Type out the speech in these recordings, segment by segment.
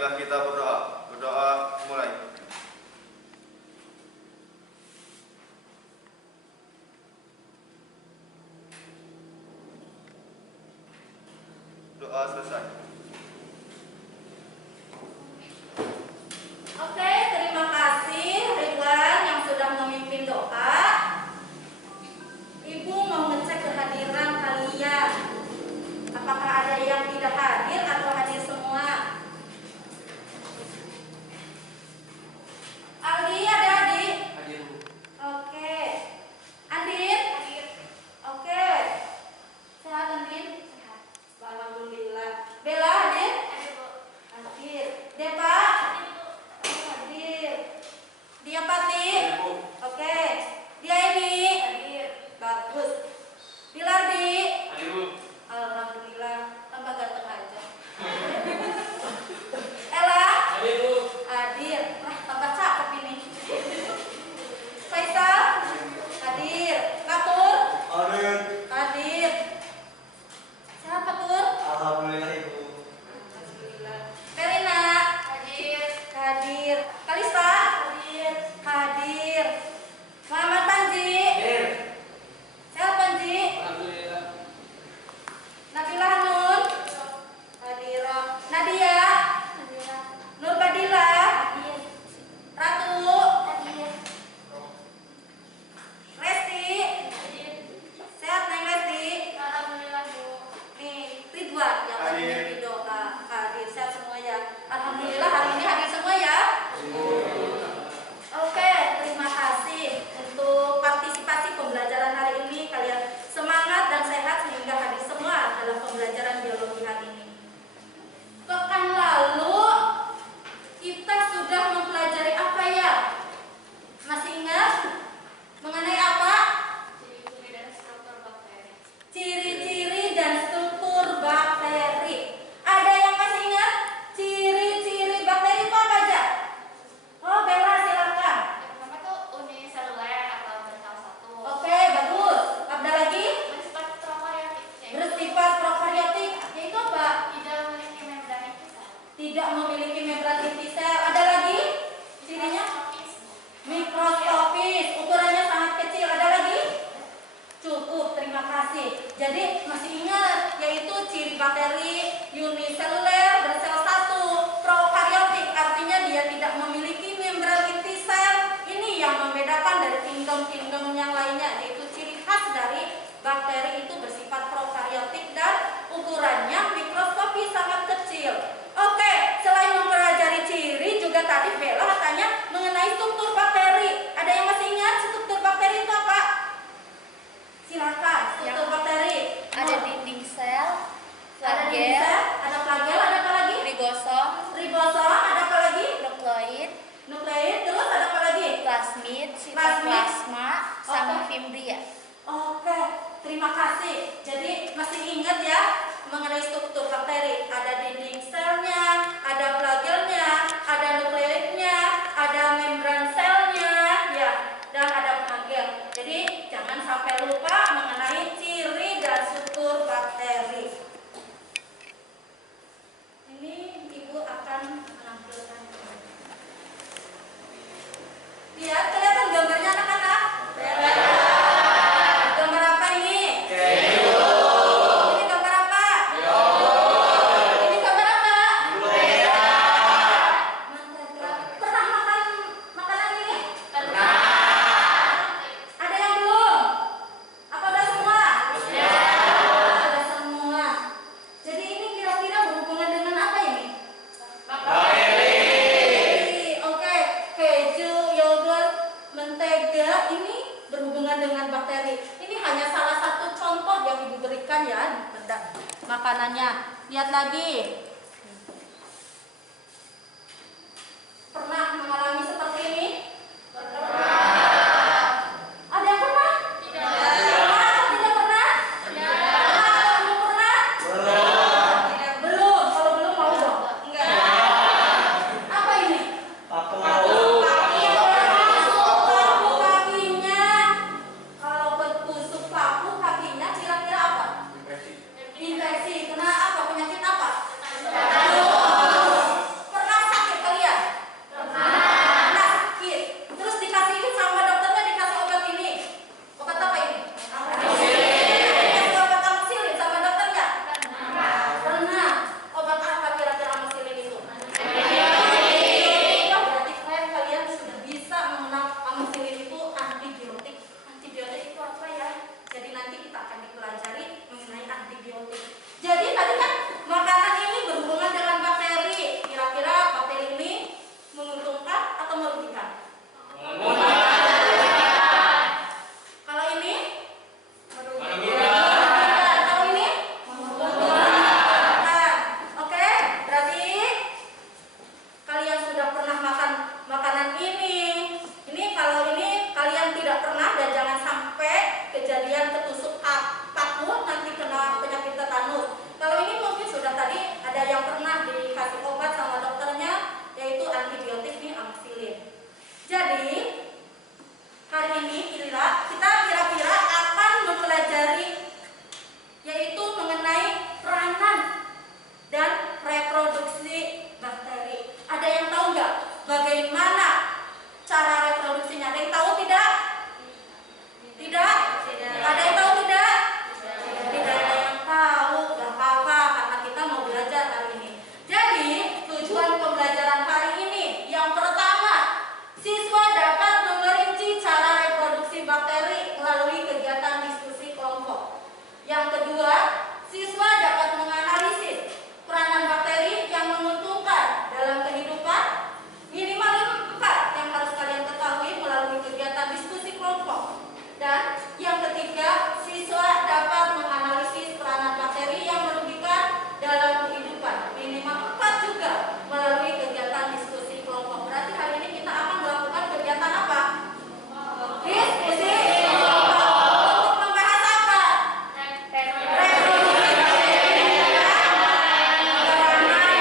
marilah kita berdoa. Berdoa mulai. Doa selesai. Oke, terima kasih Ridwan yang sudah memimpin doa. Ibu mau ngecek kehadiran kalian. Apakah ada yang tidak hadir atau hadir semua? Aldi, ada adik? Hadir, Bu. Oke. Andin? Hadir. Oke. Sehat Andin? Sehat. Alhamdulillah. Bella hadir? Hadir, Bu. Hadir. Depa? Hadir, Bu. Hadir. Dia Pati? Hadir, Bu. Oke. Dia Emi? Hadir. Bagus. Dilardi? Hadir, Bu. Alhamdulillah. Tambah ganteng aja. Ella? Hadir, Bu. Hadir. Nah, tambah cakep ini. Faisal? Hadir. Katur? Hadir. Hadir. Sehat Katur? Alhamdulillah, Ibu. Alhamdulillah. Verina? Hadir. Hadir. Kalista? Hadir. Hadir. Muhammad Panji? Hadir. Sehat Panji? Alhamdulillah. Nabila Hanun? Hadirah. Nadia? Hadirah. Nur Badila? Hadir. Ratu? Hadir. Resti? Hadir. Sehat Neng Resti? Alhamdulillah, Bu. Nih, Ridwan yang tadi Hadir. memimpin doa. Hadir. Sehat semua ya. Alhamdulillah hari ini hadir semua ya. Oke, terima kasih untuk partisipasi pembelajaran hari ini. Kalian semangat dan sehat sehingga hadir semua dalam pembelajaran biologi hari ini. Pekan lalu kita sudah mempelajari apa ya? Masih ingat? Mengenai apa? Ciri-ciri dan struktur bakteri. Ciri-ciri dan struktur bakteri. Ada yang masih ingat? Ciri-ciri bakteri itu apa aja? Oh, Bella silakan. Yang pertama tuh uniseluler atau bersel satu. Oke, bagus. Ada lagi? Bersifat prokaryotik, yaitu Bersifat prokaryotik. Yaitu apa? tidak memiliki membran inti sel. Tidak memiliki membran inti sel. Ada lagi? Cirinya? Mikroskopis. Mikroskopis. Ukurannya sangat kecil. Ada lagi? Cukup, terima kasih. Jadi masih ingat yaitu ciri bakteri uniseluler bersel satu, prokaryotik artinya dia tidak memiliki membran inti sel. Ini yang membedakan dari kingdom-kingdom yang lainnya, yaitu ciri khas dari bakteri itu bersifat prokaryotik dan ukurannya mikroskopis sangat kecil. Oke, selain mempelajari ciri juga tadi Bella tanya mengenai struktur bakteri. Ada yang masih ingat struktur bakteri itu apa? Silakan, struktur bakteri. Ada dinding sel, Ada flagel, dinding sel, ada flagel, ada apa lagi? ribosom, Ribosom, ada apa lagi? nukleoid, Nukleid, terus ada apa lagi? plasmid, sitoplasma, sama Oke. fimbria. Oke, terima kasih. Jadi masih ingat ya mengenai struktur bakteri. Ada dinding selnya, ada flagelnya, ada nukleoidnya, ada membran selnya, ya, dan ada flagel. Jadi jangan sampai lupa mengenai ciri dan struktur bakteri. Ini Ibu akan menampilkan. Lihat, kelihatan gambarnya anak-anak? Gambar apa ini? Ini gambar apa? Ini gambar apa? Mentega. Pernah makan makanan ini? Pernah. Ada yang belum? Apa udah semua? Udah semua. Jadi ini kira-kira berhubungan dengan apa ini? Bakteri. Oke, keju, yogurt, mentega ini berhubungan dengan bakteri. Ini hanya salah satu contoh yang Ibu berikan ya, benda makanannya. Lihat lagi. Pernah mengalami seperti ini? Ada yang pernah? Tidak. Pernah atau tidak pernah? Tidak. Pernah atau belum pernah? Belum. Kalau belum mau dong? Enggak. Apa ini? Paku kakinya. Kalau bertusuk paku kakinya kira-kira apa? Infeksi. Kena apa? Penyakit apa? Pernah reproduksi bakteri. Ada yang tahu nggak bagaimana cara reproduksinya? Ada yang tahu tidak? Tidak? Ada yang tahu tidak? Tidak ada yang tahu. Gak apa-apa karena kita mau belajar hari ini. Jadi tujuan pembelajaran hari ini yang pertama, siswa dapat memerinci cara reproduksi bakteri melalui kegiatan diskusi kelompok. Yang kedua, siswa dapat menganalisis peranan bakteri yang menguntungkan dalam kehidupan. Minimal 4 yang harus kalian ketahui melalui kegiatan diskusi kelompok. Dan yang ketiga, siswa dapat menganalisis peranan bakteri yang merugikan dalam kehidupan. Minimal 4 juga melalui kegiatan diskusi kelompok. Berarti hari ini kita akan melakukan kegiatan apa? Diskusi kelompok. Untuk membahas apa?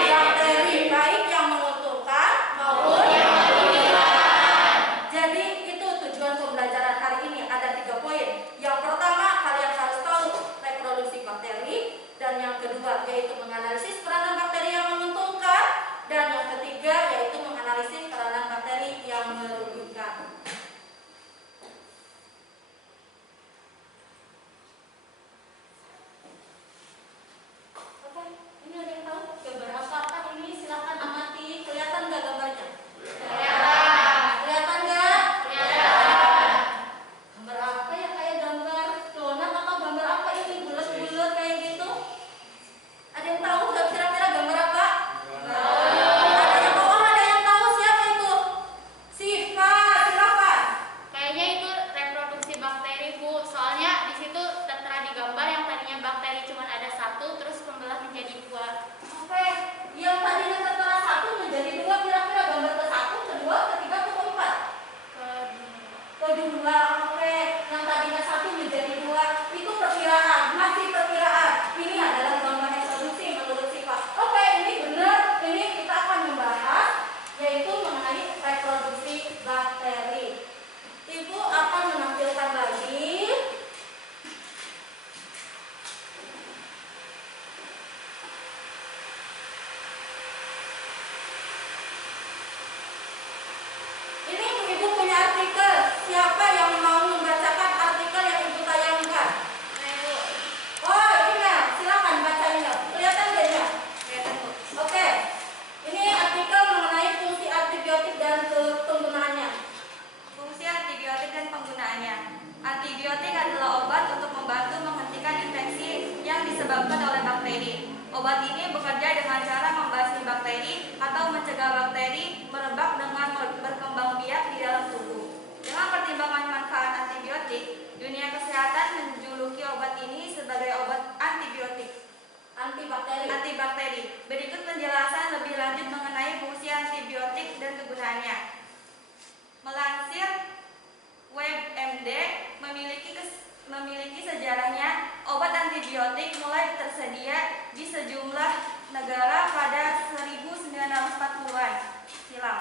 Bakteri baik yang menguntungkan maupun yang merugikan. Jadi itu tujuan pembelajaran hari ini. Ada 3 poin. Yang pertama, kalian harus tahu reproduksi bakteri, dan yang kedua yaitu menganalisis peranan bakteri yang menguntungkan, dan yang ketiga yaitu menganalisis peranan bakteri yang merugikan. Oke, ini ada yang tahu gambar apakah ini? Silakan amati. Kelihatan nggak gambarnya? Kelihatan nggak? Gambar apa ya? Kayak gambar donat atau gambar apa ini? Bulat-bulat kayak gitu. Ada yang tahu nggak kira-kira gambar apa? Ada yang tahu? Oh, ada yang tahu. Siapa itu? Siva, silakan. Kayaknya itu reproduksi bakteri, Bu. Soalnya di situ tertera di gambar yang tadinya bakteri cuma ada 1 terus pembelah menjadi 2. Oke, yang tadinya tertera 1 menjadi 2, kira-kira gambar ke-1, ke-2, ke-3, ke-4? Kedua, oke. Yang tadinya 1 menjadi 2, itu perkiraan, masih perkiraan. Ini adalah gambar reproduksi menurut sifat. Oke, ini benar. Ini kita akan membahas yaitu mengenai reproduksi bakteri. Ibu akan menampilkan lagi. Ini ibu punya artikel. Siapa yang mau membacakan artikel yang ibu tayangkan? Oh, ini Mel. Silakan bacain Mel. Kelihatan nggak ya? Oke. Ini artikel mengenai fungsi antibiotik dan penggunaannya. Fungsi antibiotik dan penggunaannya. Antibiotik adalah obat untuk membantu menghentikan infeksi yang disebabkan oleh bakteri. Obat ini bekerja dengan cara membasmi bakteri atau mencegah bakteri merebak dengan berkembang biak di dalam tubuh. Dengan pertimbangan manfaat antibiotik, dunia kesehatan menjuluki obat ini sebagai obat antibiotik. Antibakteri. Berikut penjelasan lebih lanjut mengenai fungsi antibiotik dan kegunaannya. Melansir WebMD memiliki sejarahnya, obat antibiotik mulai tersedia di sejumlah negara pada 1940-an silam.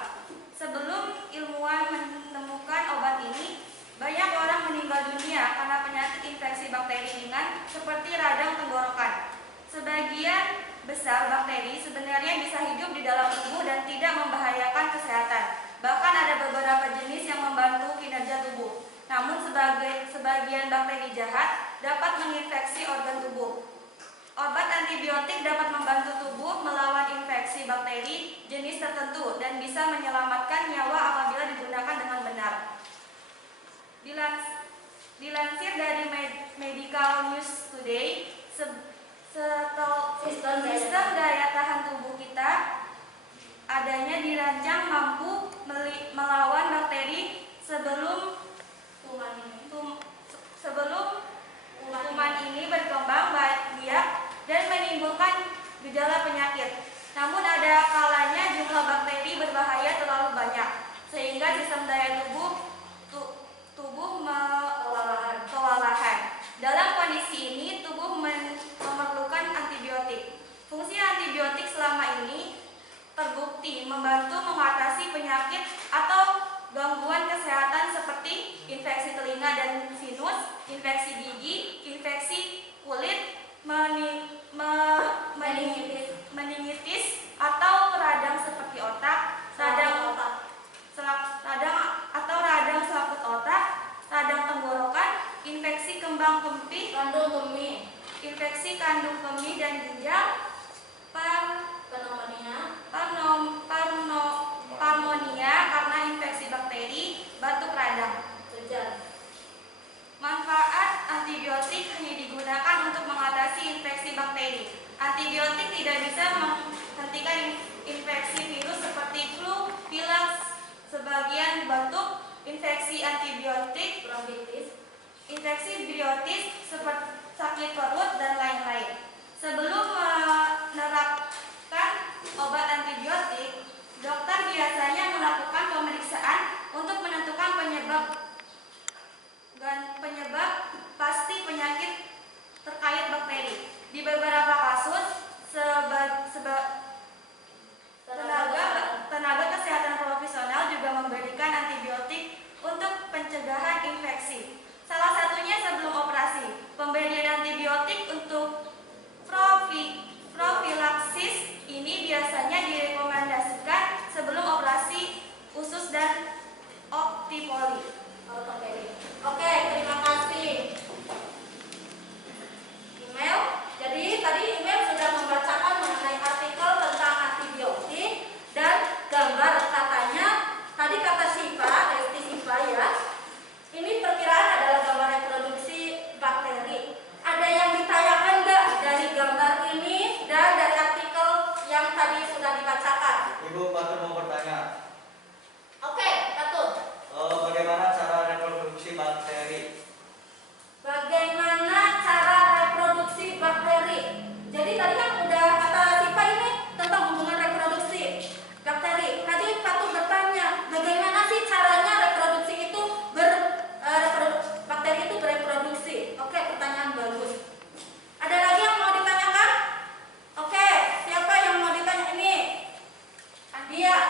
Sebelum ilmuwan menemukan obat ini, banyak orang meninggal dunia karena penyakit infeksi bakteri ringan seperti radang tenggorokan. Sebagian besar bakteri sebenarnya bisa hidup di dalam tubuh dan tidak membahayakan kesehatan. Bahkan ada beberapa jenis yang membantu kinerja tubuh. Namun sebagian bakteri jahat dapat menginfeksi organ tubuh. Obat antibiotik dapat membantu tubuh melawan infeksi bakteri jenis tertentu dan bisa menyelamatkan nyawa apabila digunakan dengan benar. Dilansir dari Medical News Today, sistem daya tahan tubuh kita adanya dirancang mampu melawan bakteri sebelum kuman ini berkembang biak dan menimbulkan gejala penyakit. Namun ada kalanya jumlah bakteri berbahaya terlalu banyak sehingga sistem daya tubuh kewalahan. Dalam kondisi ini tubuh memerlukan antibiotik. Fungsi antibiotik selama ini terbukti membantu mengatasi penyakit atau gangguan kesehatan seperti infeksi telinga dan sinus, infeksi gigi, infeksi kulit, meningitis, Dokter biasanya melakukan pemeriksaan untuk menentukan penyebab pasti penyakit terkait bakteri. Di beberapa kasus, tenaga kesehatan profesional juga memberikan antibiotik untuk pencegahan infeksi. Salah satunya sebelum operasi. Pemberian antibiotik untuk profilaksis ini biasanya direkomendasikan sebelum operasi usus dan ortopedi. Oke, terima kasih. Email. Jadi tadi email sudah membacakan mengenai artikel tentang antibiotik dan gambar katanya. Tadi kata Siva, Desti Siva ya. Ini perkiraan adalah gambar reproduksi bakteri. Ada yang ditanyakan nggak dari gambar ini dan dari artikel yang tadi sudah dibacakan? Ibu patut mau bertanya. Oke, Patut. Bagaimana cara reproduksi bakteri? Bagaimana cara reproduksi bakteri? Jadi tadi kan udah kata Siva ini tentang hubungan reproduksi bakteri. Tadi Patut bertanya, bagaimana sih caranya reproduksi itu bakteri itu bereproduksi? Oke, pertanyaan bagus. Ada lagi yang mau ditanyakan? Oke, siapa yang mau ditanya ini? Dia.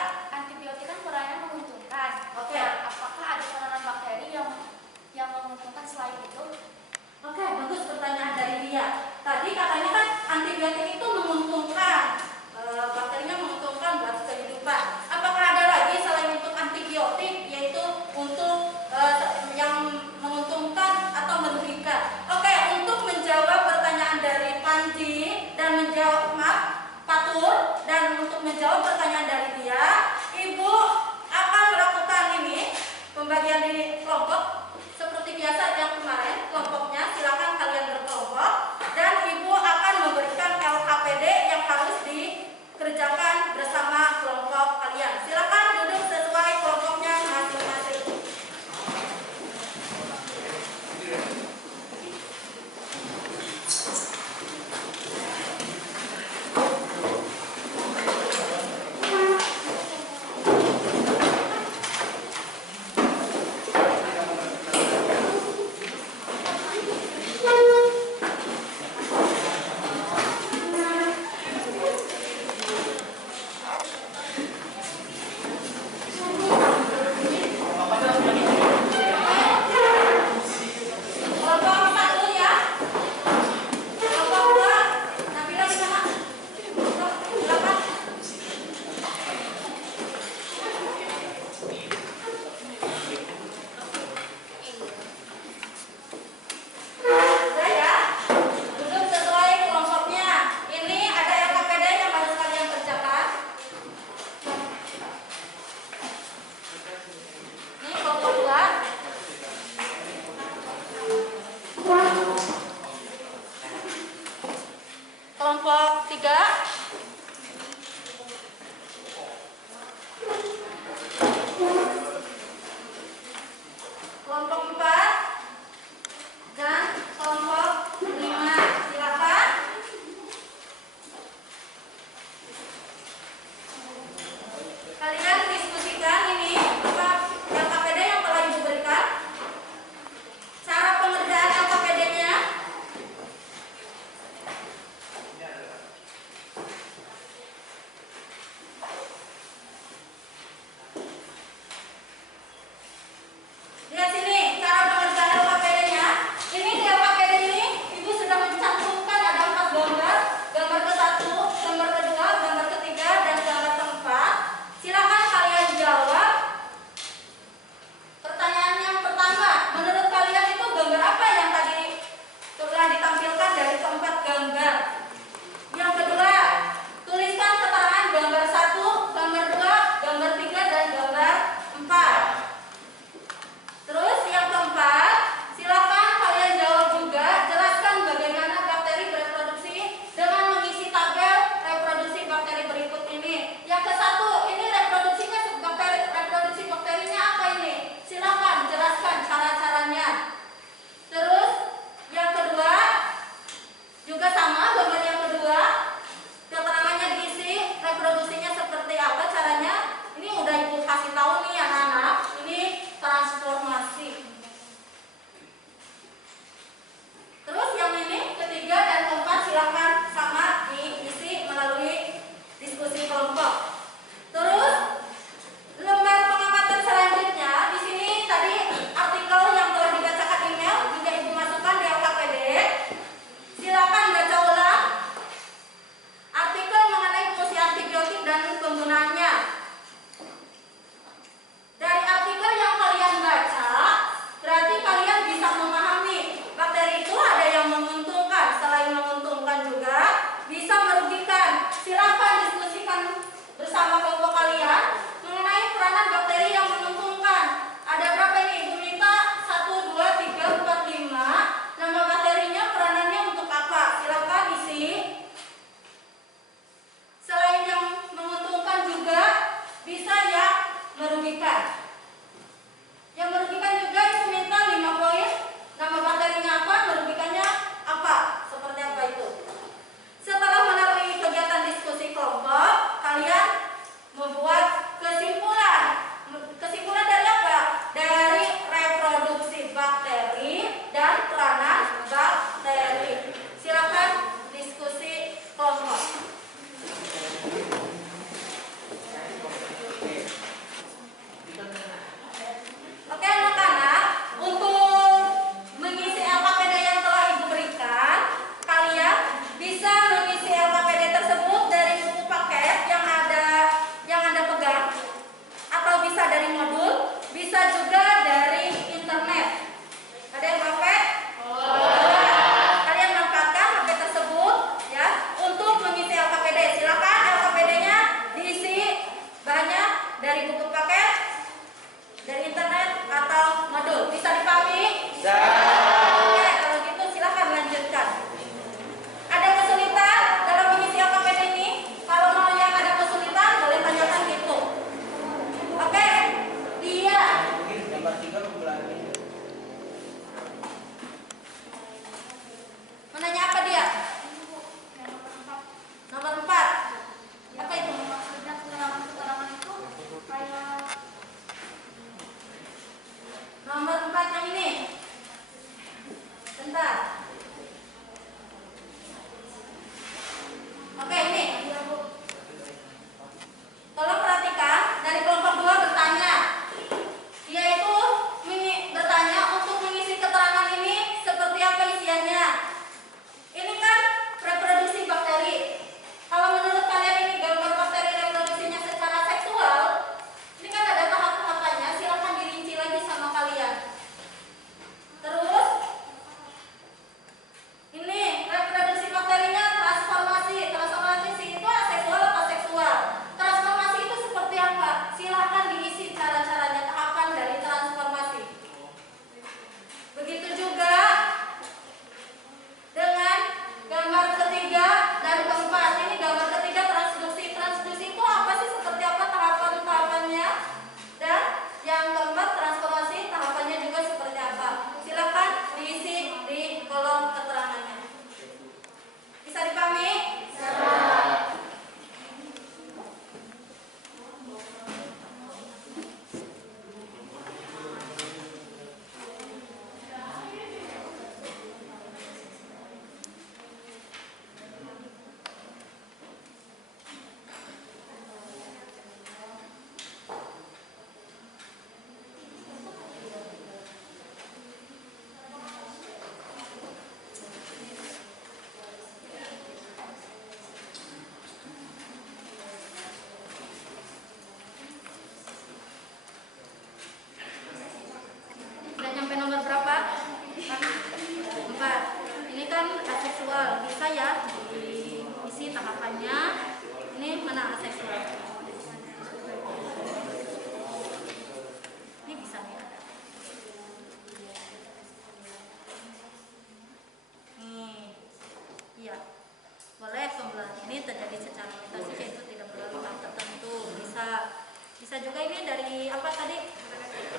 Bisa juga ini dari apa tadi?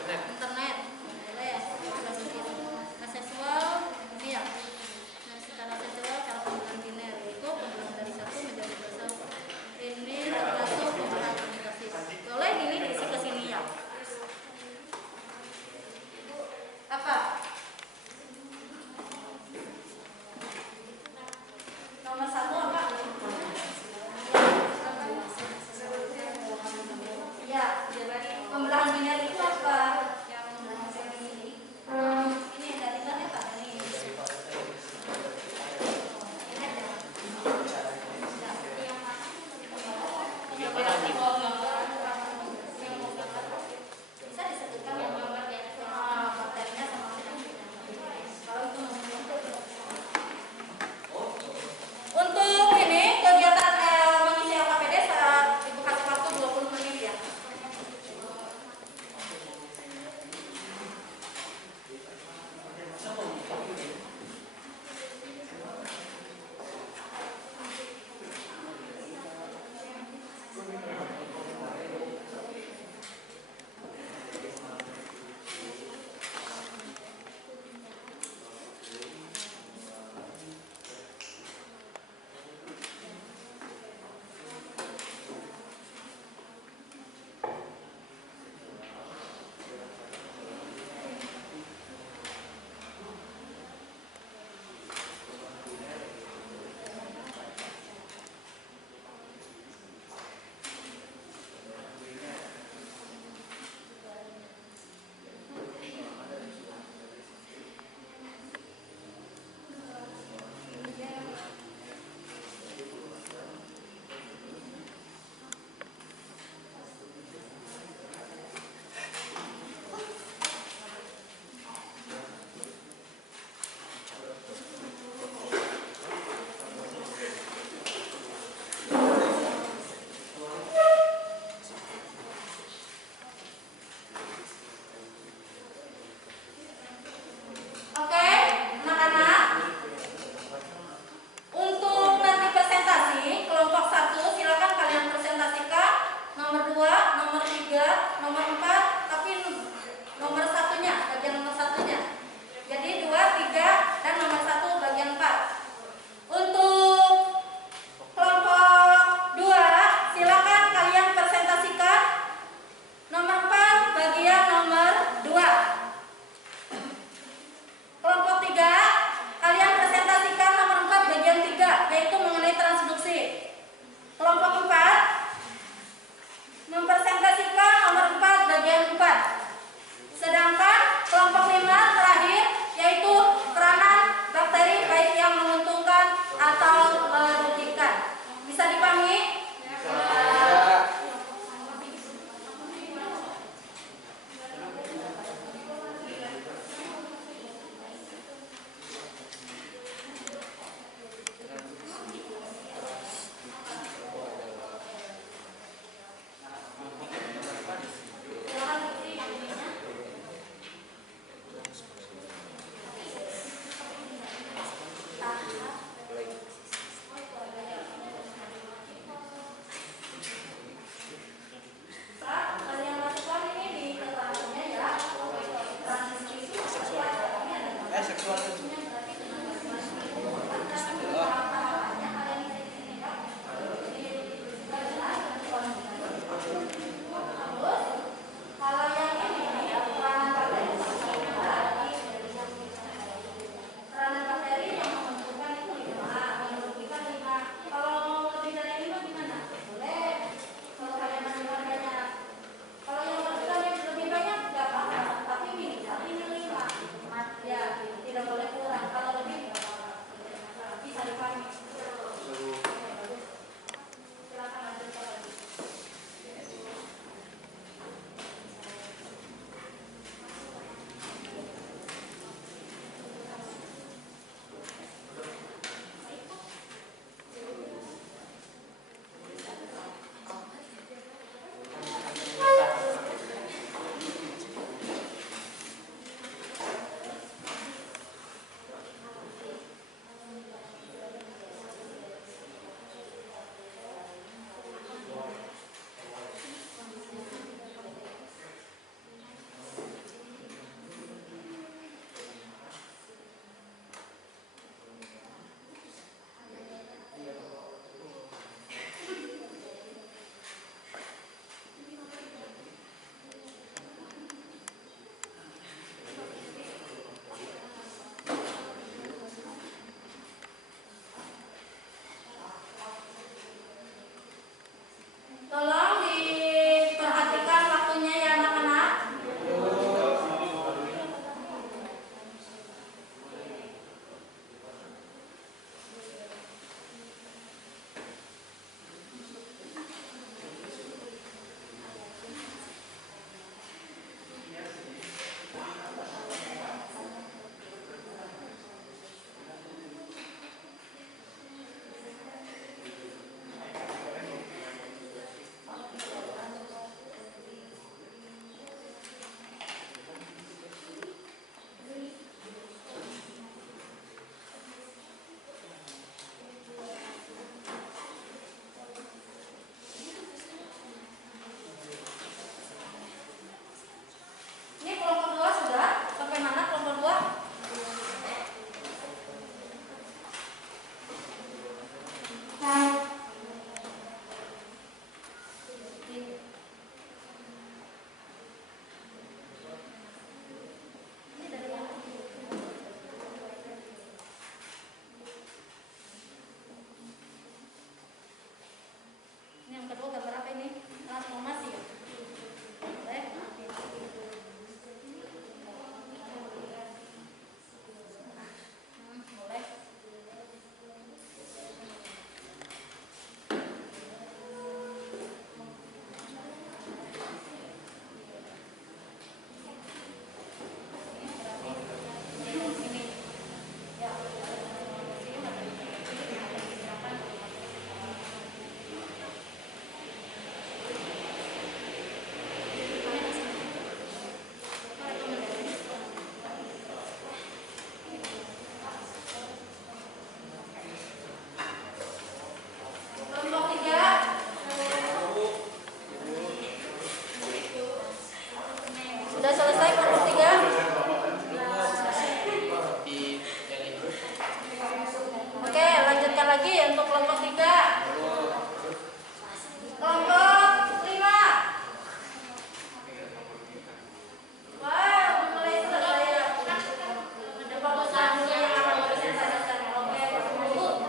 Internet. Boleh. Seksual ini ya. Nah, secara seksual cara pembukaan biner itu pembukaan dari satu menjadi dua. Ini tergantung pembukaan komunikasi. Boleh ini diisi ke sini ya. Apa? Nomor satu apa? Ya, pembelahan biner itu apa? Tolong diperhatikan waktunya ya anak-anak. Ini kelompok 2 sudah? Sampai mana kelompok 2? Ini yang kedua gambar apa ini? Transformasi ya? Boleh? Boleh. Ini. Ya. Kelompok 3. Sudah selesai kelompok 3? Oke, lanjutkan lagi untuk kelompok 3. Kelompok 5. Wow, mulai selesai ya. Perusahaan dulu yang akan berselesai. Oke, tunggu.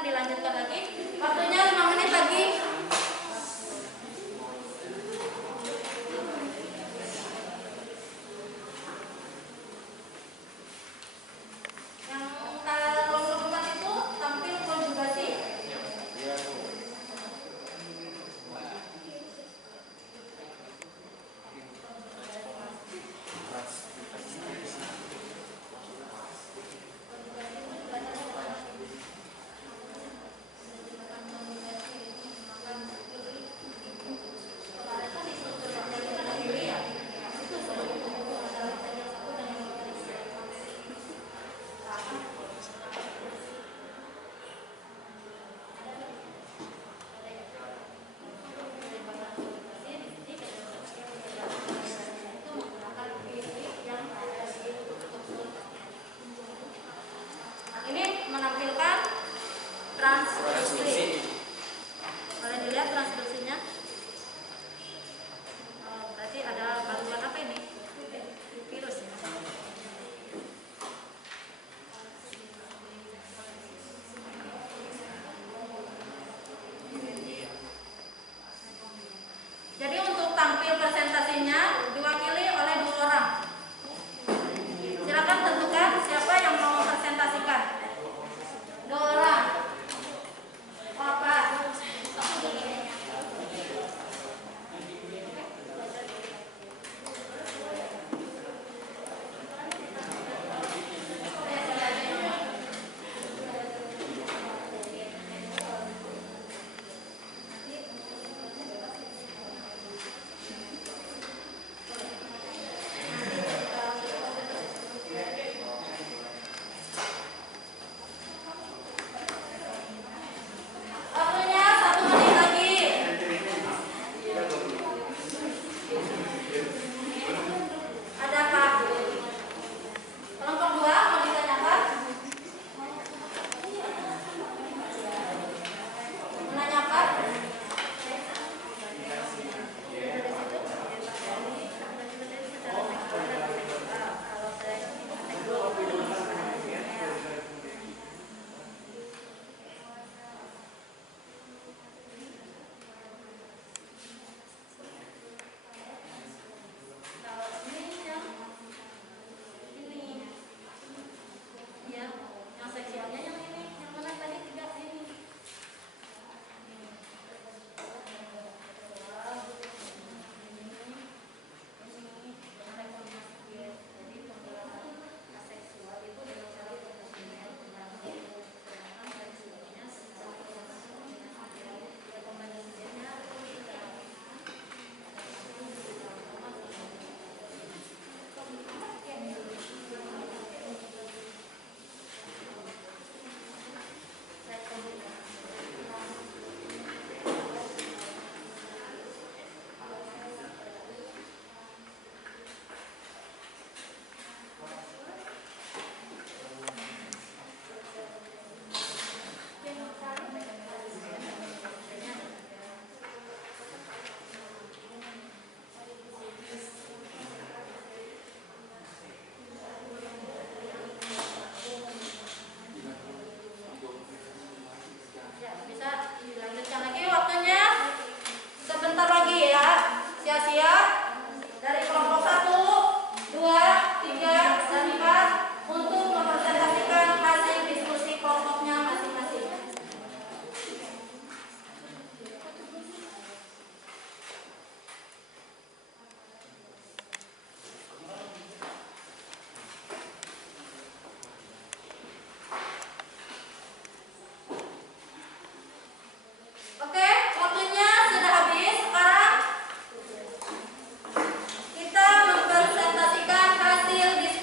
silakan dilanjutkan lagi. Waktunya 5 menit lagi. Yang kalau keempat itu tampil konjugasi. Ini menampilkan transduksi. Boleh dilihat transduksinya. Oh, berarti ada bantuan apa ini? Virus ya. Jadi untuk tampil presentasinya diwakili oleh 2 orang. Silakan tentukan siapa yang mau presentasikan. 2 orang. Oh, apa? Waktunya 1 menit lagi. Adakah kelompok 2 mau ditanyakan? Menanyakan? Ya, yang seksialnya yang ini, yang mana tadi 3 ini. Ya, bisa dilanjutkan lagi waktunya. Sebentar lagi ya. Siap-siap. Dari kelompok 1, 2, 3, dan 4 untuk mempresentasikan hasil diskusi kelompoknya masing-masing. Oke, waktunya sudah habis. Sekarang kita mempresentasikan hasil diskusi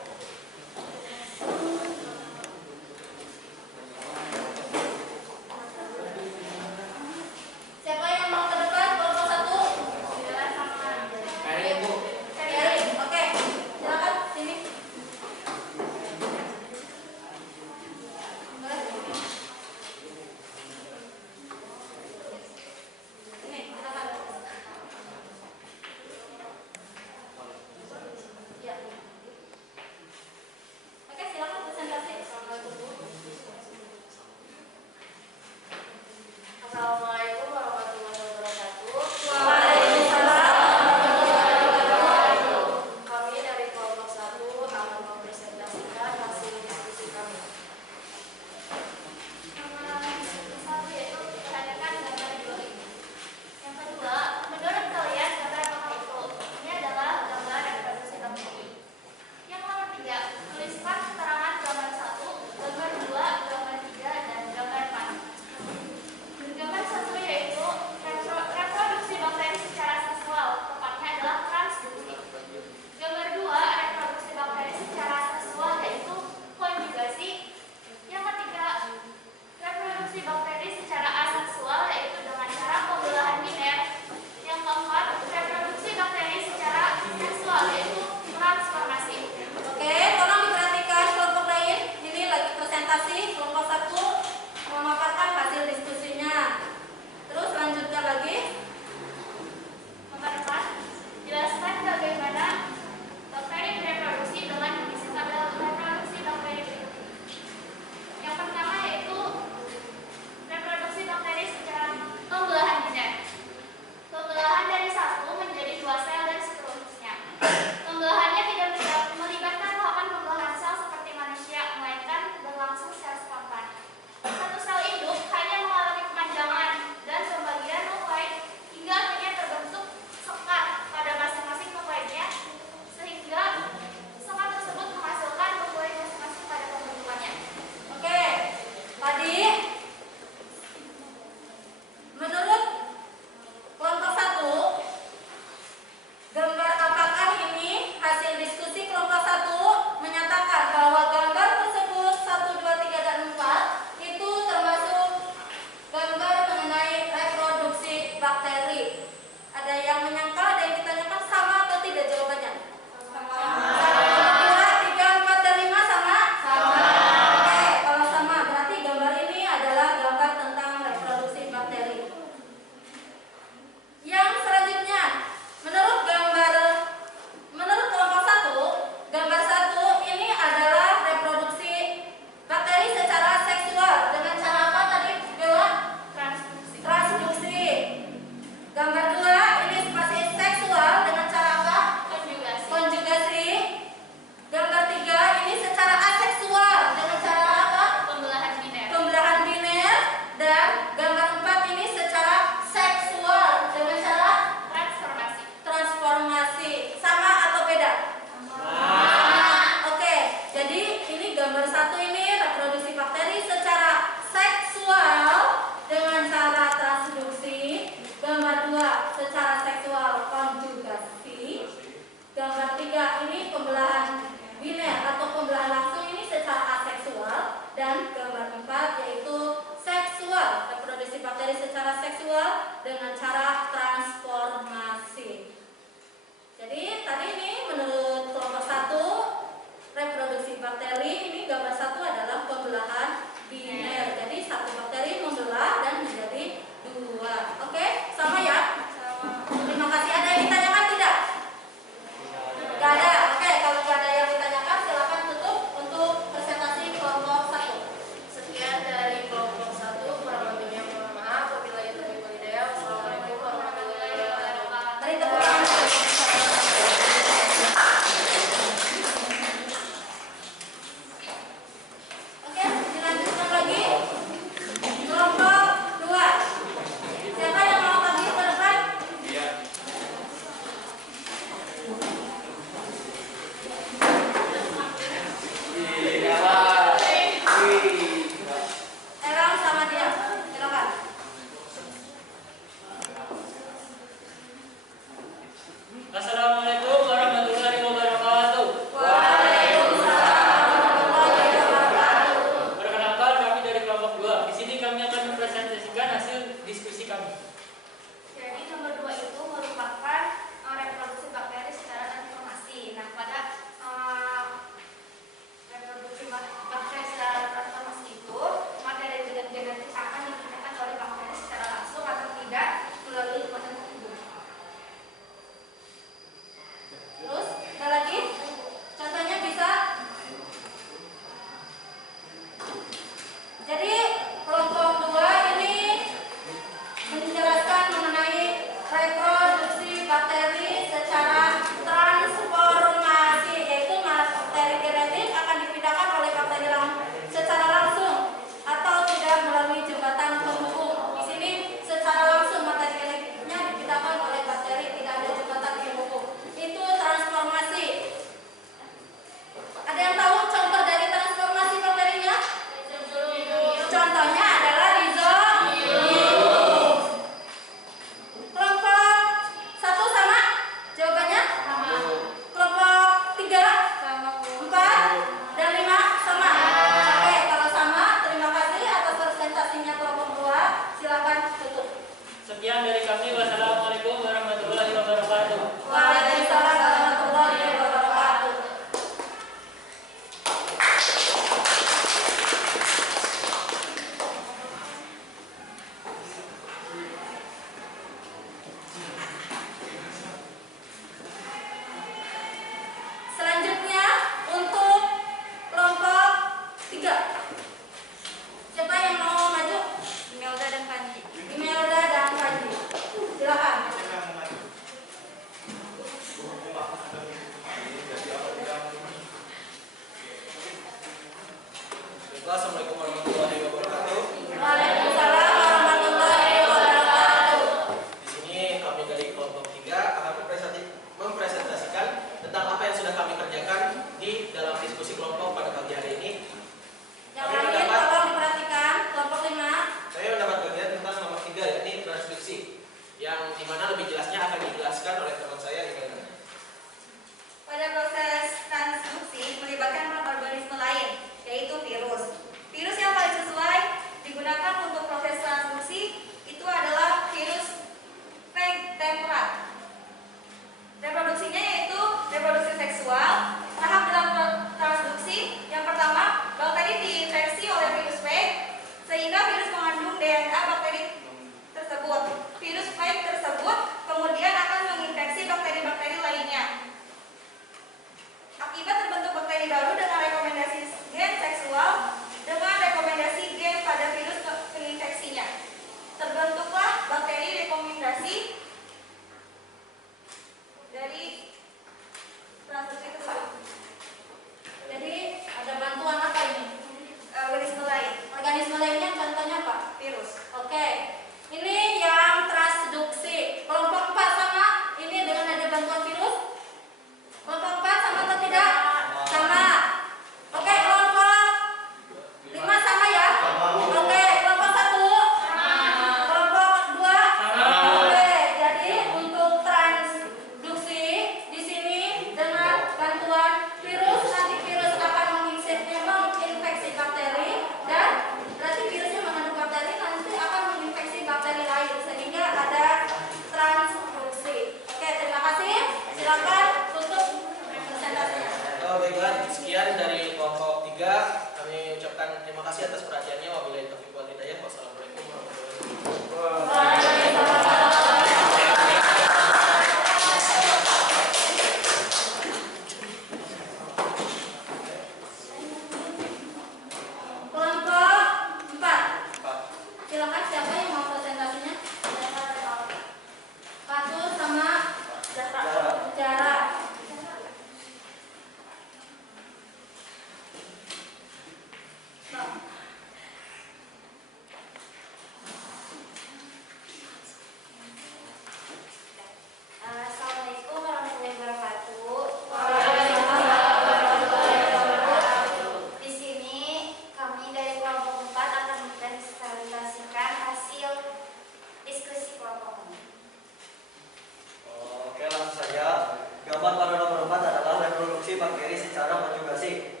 Jawaban pada nomor 4 adalah reproduksi bakteri secara konjugasi.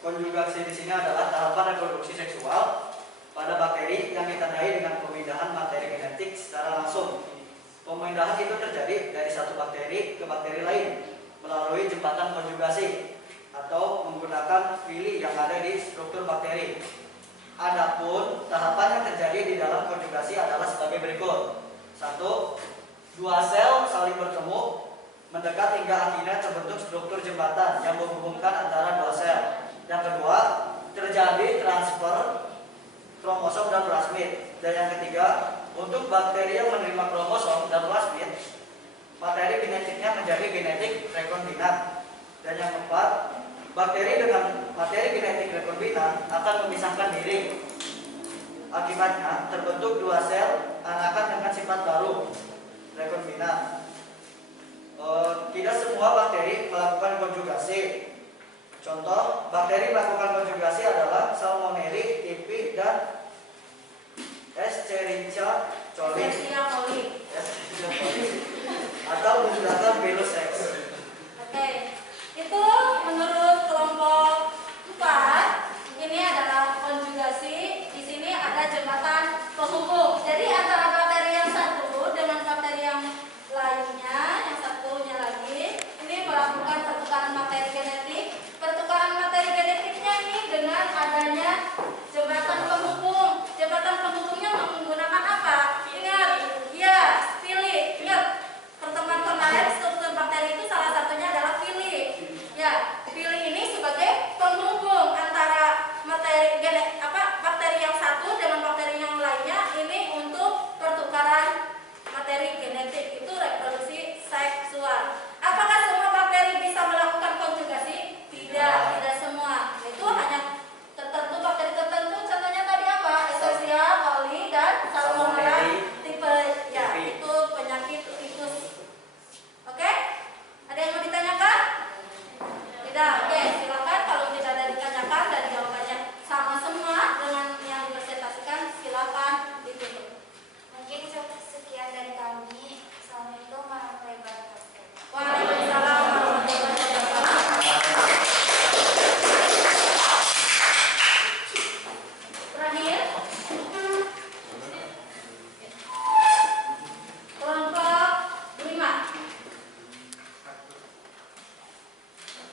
Konjugasi di sini adalah tahapan reproduksi seksual pada bakteri yang ditandai dengan pemindahan materi genetik secara langsung. Pemindahan itu terjadi dari satu bakteri ke bakteri lain melalui jembatan konjugasi atau menggunakan fili yang ada di struktur bakteri. Adapun tahapan yang terjadi di dalam konjugasi adalah sebagai berikut. 1. Dua sel saling bertemu mendekat hingga akhirnya terbentuk struktur jembatan yang menghubungkan antara dua sel. Yang kedua, terjadi transfer kromosom dan plasmid. Dan yang ketiga, untuk bakteri yang menerima kromosom dan plasmid, materi genetiknya menjadi genetik rekombinan. Dan yang keempat, bakteri dengan materi genetik rekombinan akan memisahkan diri. Akibatnya terbentuk dua sel anakan dengan sifat baru, rekombinan. Tidak semua bakteri melakukan konjugasi. Contoh, bakteri melakukan konjugasi adalah Salmonella typhi dan Escherichia coli atau menggunakan Velosex. Oke, itu menurut kelompok 4 ini adalah konjugasi. Di sini ada jembatan penghubung. Jadi antara bakteri yang satu dengan bakteri yang lainnya, yang satunya lagi, ini melakukan pertukaran materi genetik. Pertukaran materi genetiknya ini dengan adanya jembatan penghubung. Jembatan penghubungnya menggunakan apa? Ingat, ya, fili. Ingat, pertemuan kemarin struktur bakteri itu salah satunya adalah fili. Ya, fili ini sebagai penghubung antara bakteri yang satu dengan bakteri yang lainnya. Ini untuk pertukaran materi genetik, itu reproduksi seksual. Apakah semua bakteri bisa melakukan konjugasi? Tidak semua. Itu hanya tertentu bakteri tertentu. Contohnya tadi apa? Escherichia coli dan Salmonella typhi. Ya, itu penyakit tifus. Oke? Ada yang mau ditanyakan? Tidak. Oke, silakan. Kalau tidak ada ditanyakan dan jawabannya sama semua dengan yang dipresentasikan, silakan ditutup. Mungkin sekian dari kami. Assalamualaikum warahmatullahi wabarakatuh. Waalaikumsalam warahmatullahi wabarakatuh. Terakhir, kelompok 5,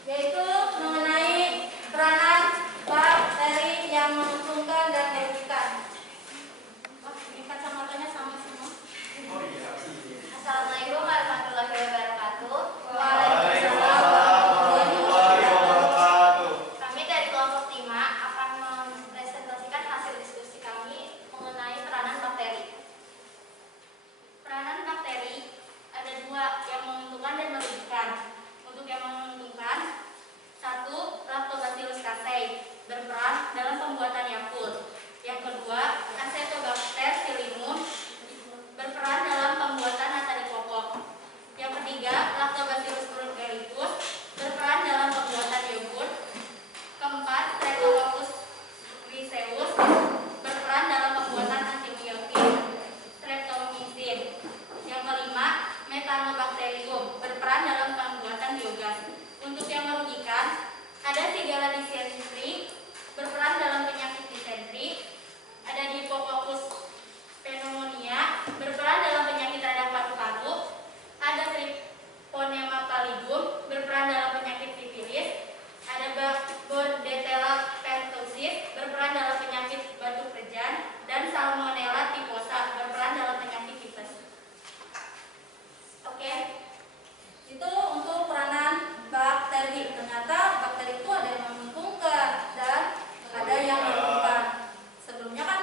yaitu mengenai peranan bakteri yang menguntungkan dan merugikan. Wah, ini kacamatanya sama semua. Assalamualaikum warahmatullahi wabarakatuh. Waalaikumsalam warahmatullahi wabarakatuh. Kami dari kelompok 5 akan mempresentasikan hasil diskusi kami mengenai peranan bakteri. Peranan bakteri ada dua, yang menguntungkan dan merugikan. Untuk yang menguntungkan, 1. Lactobacillus casei berperan dalam pembuatan Yakult. Yang kedua, Acetobacter psyllium berperan dalam pembuatan natari pokok. Yang ketiga, Lactobacillus bulgaricus berperan dalam pembuatan yogurt. Keempat, Streptococcus griseus berperan dalam pembuatan antibiotik streptomycin. Yang kelima, Methanobacterium berperan dalam pembuatan biogas. Untuk yang merugikan, ada Shigella dysentery berperan dalam penyakit disentri, ada Diplococcus pneumonia berperan dalam penyakit radang paru-paru, ada Treponema pallidum berperan dalam penyakit sifilis, ada Bordetella pertussis berperan dalam penyakit batu prejan, dan Salmonella typhosa berperan dalam penyakit tipes. Oke. Itu untuk peranan bakteri. Ternyata bakteri itu ada yang menguntungkan dan ada yang merugikan. Sebelumnya kan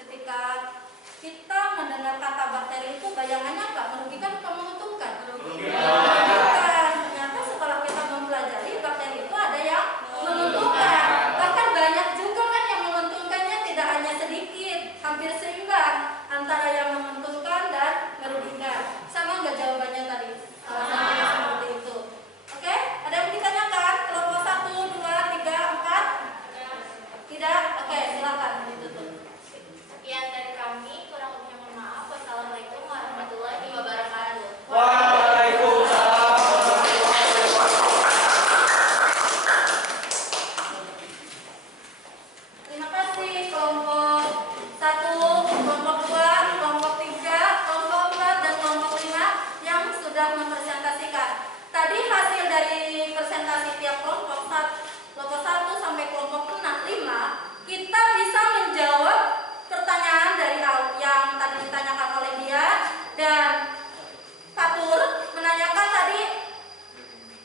ketika kita mendengar kata bakteri itu bayangannya apa? Merugikan atau menguntungkan? Merugikan. Ternyata setelah kita sudah mempresentasikan. Tadi hasil dari presentasi tiap kelompok 1 sampai kelompok 5, kita bisa menjawab pertanyaan dari yang tadi ditanyakan oleh dia, dan Fatur menanyakan tadi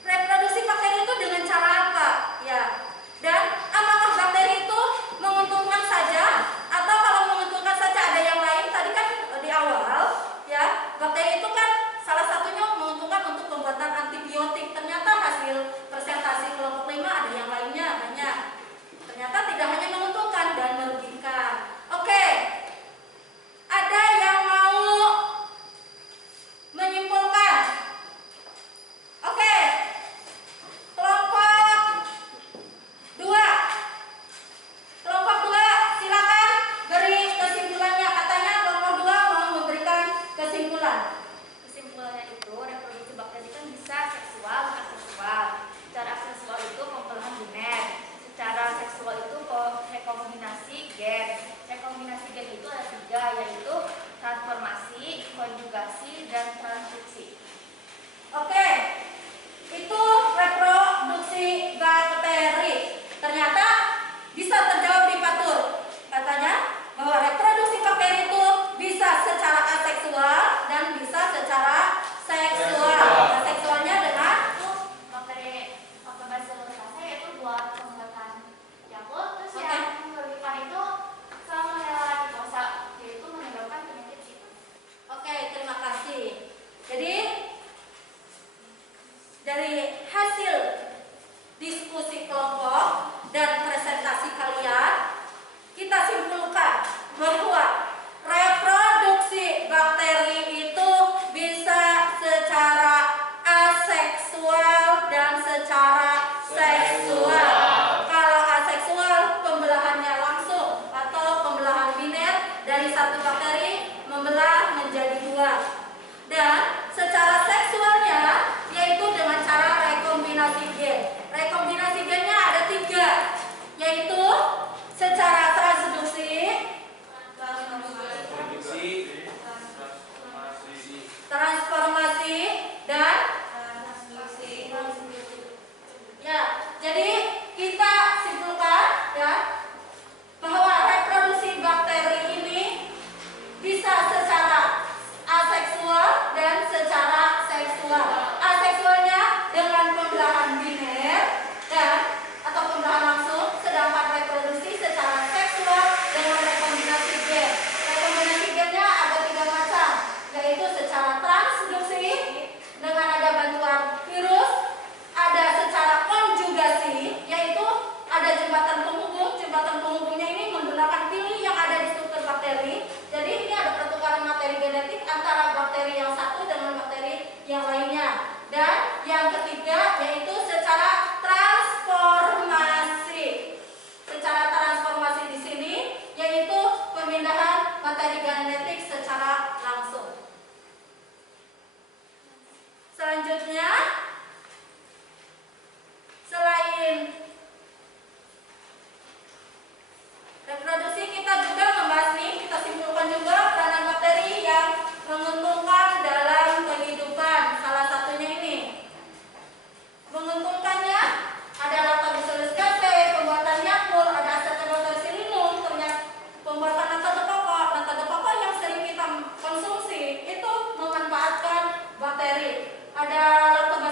reproduksi bakteri itu dengan cara apa, ya. Dan apakah bakteri itu menguntungkan saja atau kalau menguntungkan saja ada yang lain? Tadi kan di awal, ya, bakteri itu kan salah satunya menguntungkan untuk pembuatan antibiotik. Ternyata hasil presentasi kelompok 5 ada yang lainnya banyak. Ternyata tidak hanya menguntungkan dan merugikan. Oke. Ada yang mau menyimpulkan? Oke. Kelompok 2. Kelompok 2 silakan beri kesimpulannya. Katanya kelompok 2 mau memberikan kesimpulan. Kesimpulannya itu reproduksi bakteri kan bisa seksual dan aseksual. Secara aseksual itu pembelahan biner. Secara seksual itu rekombinasi gen. Rekombinasi gen itu ada 3, yaitu transformasi, konjugasi, dan transkripsi. Oke. Itu reproduksi bakteri. Ternyata bisa terjawab di Fatur. Katanya bahwa reproduksi bakteri itu bisa secara aseksual dan bisa secara seksual. Aseksualnya dengan Itu bakteri Lactobacillus yaitu buat pembuatan Yakult, terus Oke. yang merugikan itu Salmonella typhosa, yaitu menyebabkan penyakit sifus. Oke, terima kasih. Jadi dari hasil diskusi kelompok dan presentasi kalian, kita simpulkan bahwa reproduksi bakteri itu bisa secara aseksual dan secara seksual. Kalau aseksual, pembelahannya langsung atau pembelahan biner dari satu bakteri membelah menjadi 2. Dan secara seksualnya yaitu dengan cara rekombinasi gen. Rekombinasi gennya ada 3, yaitu secara transduksi, transformasi, dan ya. Jadi kita simpulkan, ya, bahwa reproduksi bakteri ini bisa secara aseksual dan secara seksual. Aseksualnya dengan pembelahan biner dan atau pembelahan langsung, sedangkan reproduksi secara seksual dengan rekombinasi gen. Rekombinasi gennya ada 3 macam, yaitu secara transduksi dengan ada bantuan virus, ada secara konjugasi, yaitu ada jembatan penghubung. Jembatan penghubungnya ini menggunakan pili yang ada di struktur bakteri. Jadi ini ada pertukaran materi genetik antara bakteri yang satu dengan bakteri yang lainnya. Dan yang ketiga yaitu secara transformasi. Secara transformasi di sini yaitu pemindahan materi genetik secara langsung. Selanjutnya, selain reproduksi, kita juga membahas nih, kita simpulkan juga peranan bakteri yang menguntungkan dalam kehidupan. Salah satunya ini. Menguntungkannya ada Lactobacillus casei, pembuatan Yakult, ada Acetylsalicylum, ternyata pembuatan nata yang sering kita konsumsi itu memanfaatkan bakteri. Ada Lactobacillus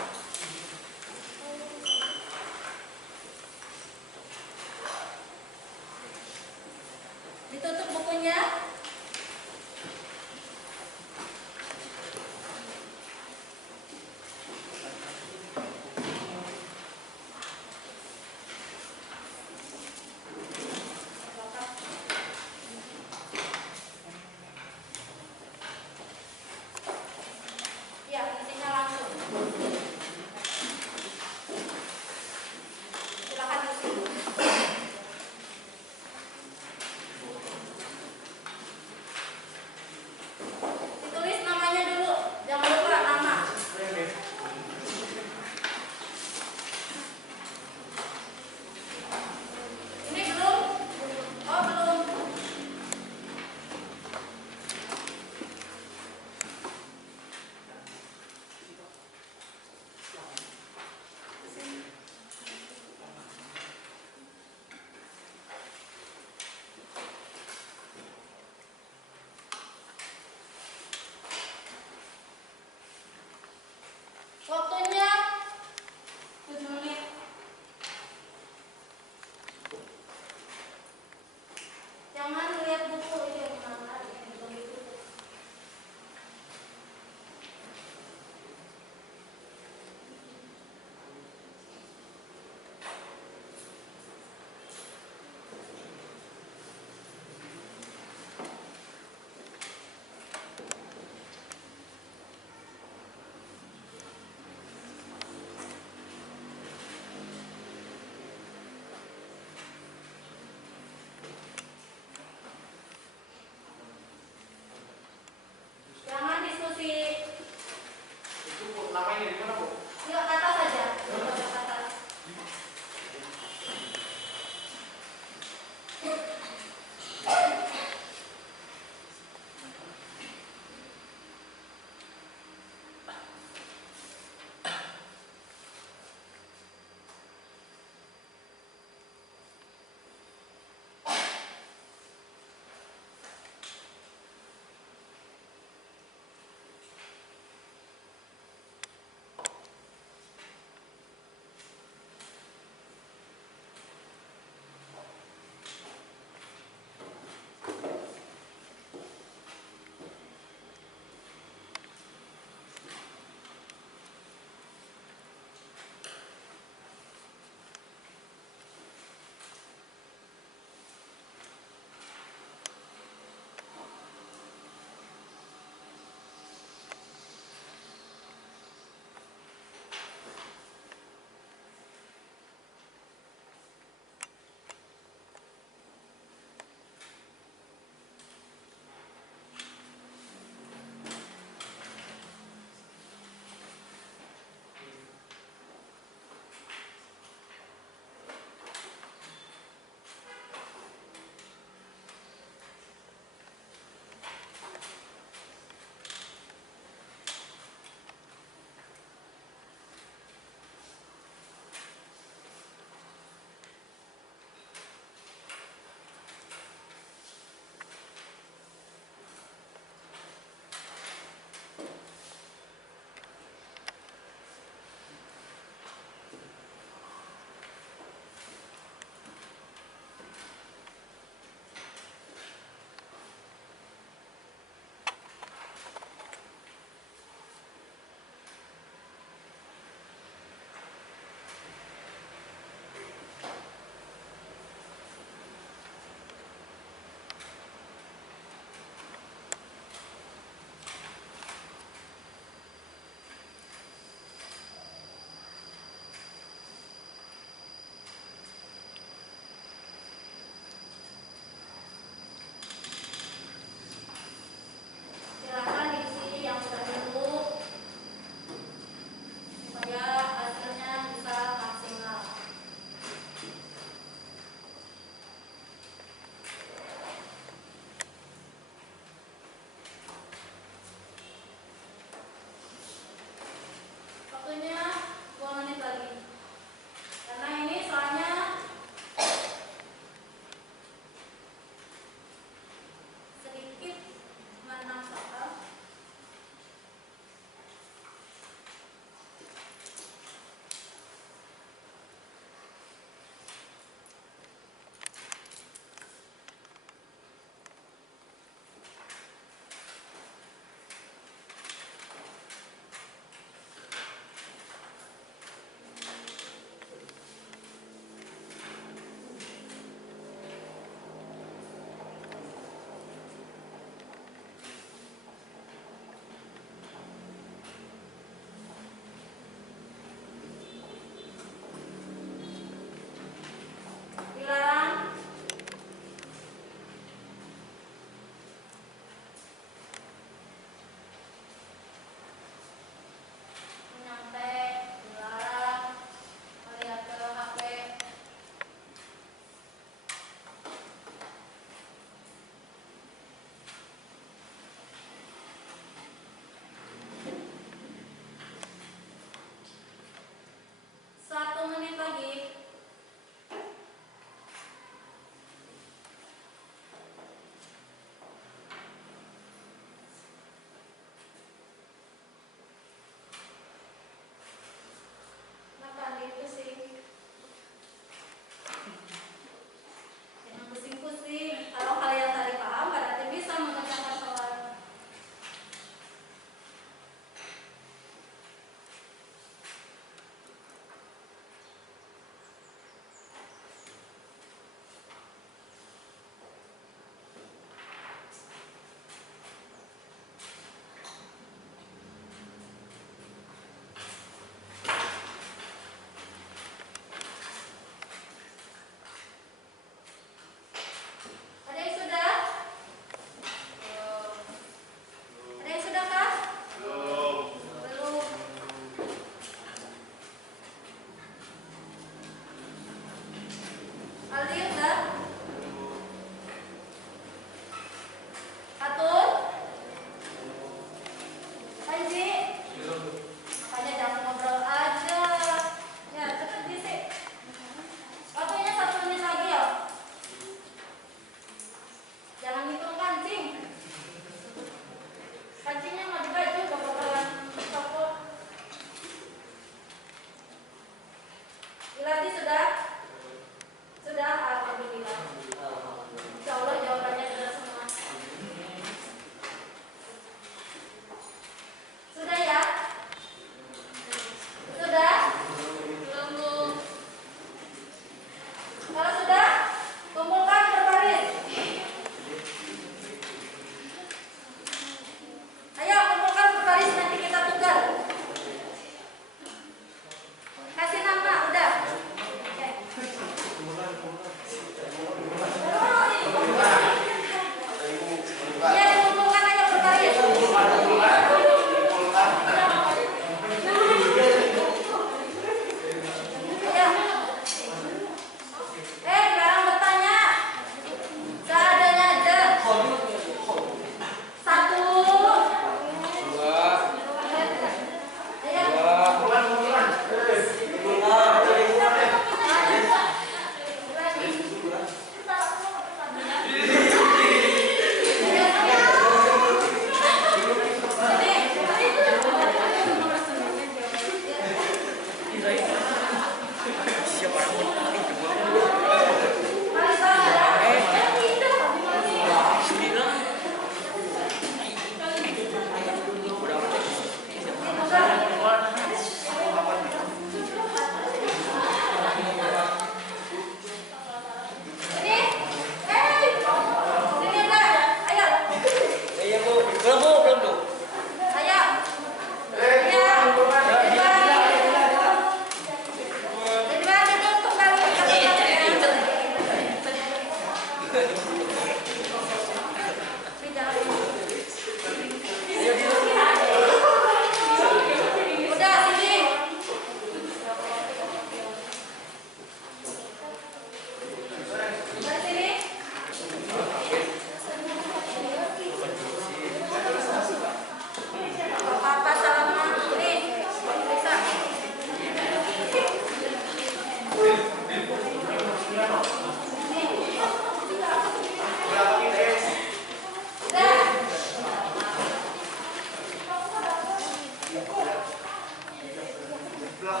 Udah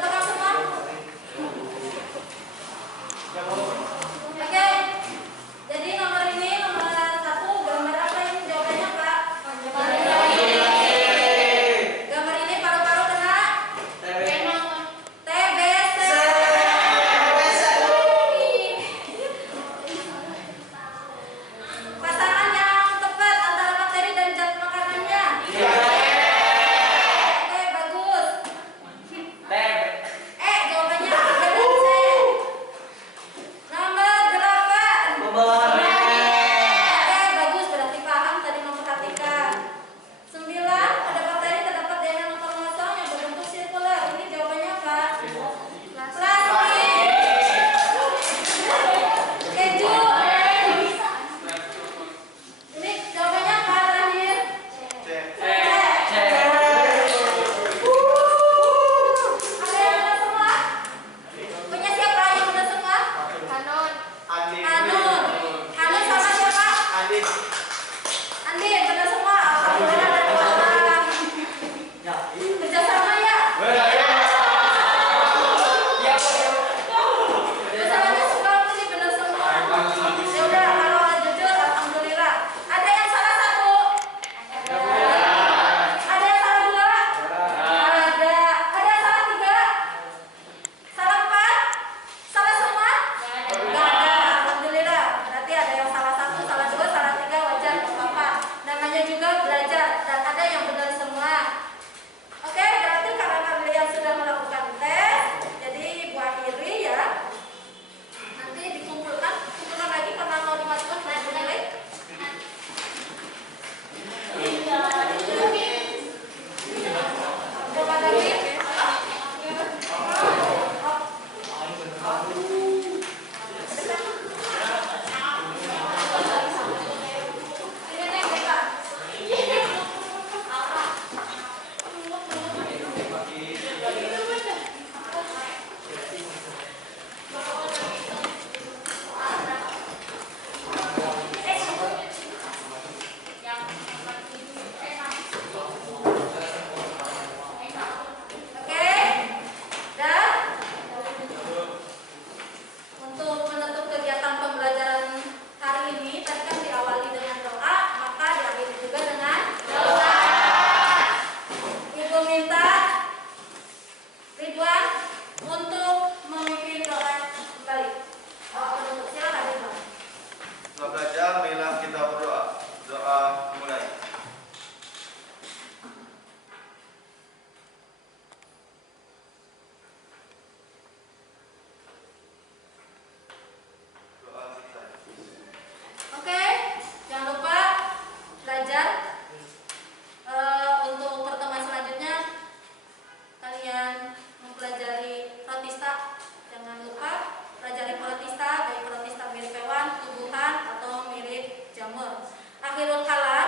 pegang semua? Oke. Jadi nomor ini nomor 1 gambar apa ini jawabannya Kak? Gambar ini paru-paru kena TBC. Pasangan yang tepat antara bakteri dan zat makanannya. Oke, bagus. Jawabannya A dan C. Nomor 8. Pembawaan Oke, bagus, berarti paham tadi memperhatikan. 9, pada bakteri terdapat DNA non-kromosom yang berbentuk sirkular. Ini jawabannya apa? Plastik. Keju. Ini jawabannya apa terakhir? C. Ada yang benar semua? Punya siapa yang benar semua? Hanun. Hanun sama siapa? Andi, benar semua. Alhamdulillah ada 2 orang. Kerjasama ya? Kerjasamanya suka sih benar semua. Ya udah, kalau jujur alhamdulillah. Ada yang salah 1? Ada yang salah 2? Ada. Ada yang salah 3? Salah 4? Salah semua? Enggak ada, alhamdulillah. Berarti ada yang salah 1, salah 2, salah 3, wajar, nggak apa-apa. Namanya juga belajar dan ada yang benar semua. Oke, berarti karena kalian sudah melakukan tes, jadi Ibu akhiri ya. Nanti dikumpulkan lagi karena mau dimasukkan ke buku nilai. Coba lagi. Ini nih, Kak. Oke, dan untuk menutup kegiatan pembelajaran hari ini, tadi kan diawali dengan doa, maka diakhiri juga dengan doa. Ibu minta Ridwan untuk memimpin doa kembali. Doa penutup, silakan Ridwan. Setelah belajar, marilah kita berdoa. Doa dimulai. Doa kita. Oke, jangan lupa belajar. Untuk pertemuan selanjutnya kalian mempelajari protista. Jangan lupa pelajari protista, baik protista mirip hewan, tumbuhan, atau mirip jamur. Akhirul kalam.